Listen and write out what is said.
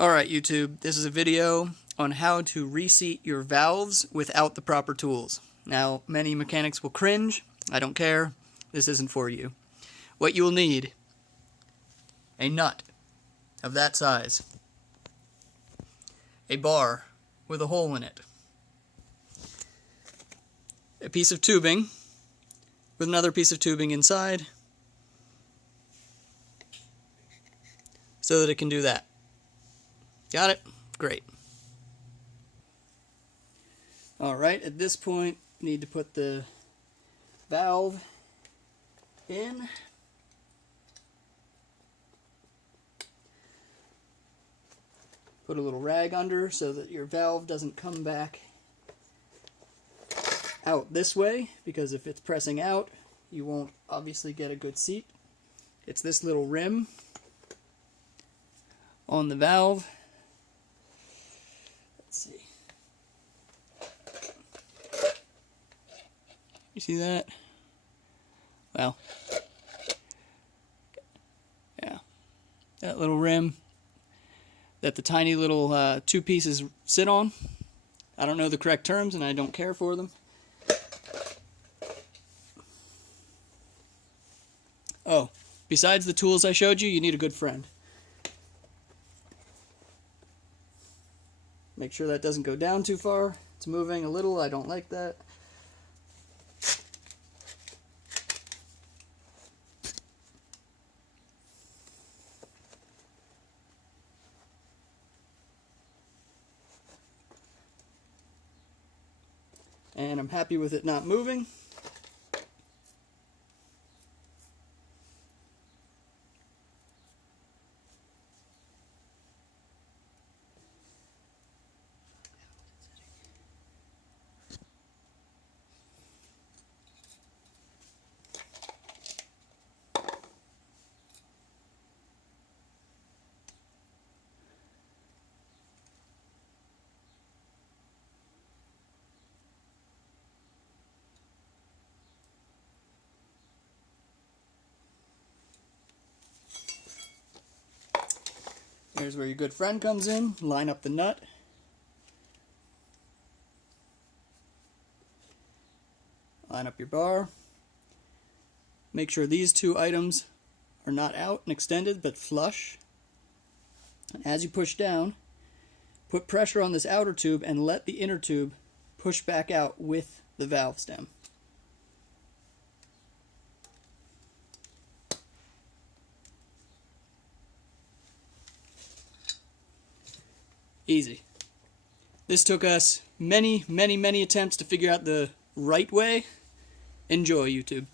Alright YouTube, this is a video on how to reseat your valves without the proper tools. Now, many mechanics will cringe. I don't care. This isn't for you. What you will need: a nut of that size, a bar with a hole in it, a piece of tubing with another piece of tubing inside so that it can do that. Got it? Great. Alright, at this point, you need to put the valve in. Put a little rag under so that your valve doesn't come back out this way, because if it's pressing out, you won't obviously get a good seat. It's this little rim on the valve. Let's see. You see that? Well, yeah. That little rim that the tiny little two pieces sit on. I don't know the correct terms and I don't care for them. Oh, besides the tools I showed you, you need a good friend. Make sure that doesn't go down too far. It's moving a little. I don't like that. And I'm happy with it not moving. Here's where your good friend comes in. Line up the nut. Line up your bar. Make sure these two items are not out and extended, but flush. And as you push down, put pressure on this outer tube and let the inner tube push back out with the valve stem. Easy. This took us many attempts to figure out the right way. Enjoy, YouTube.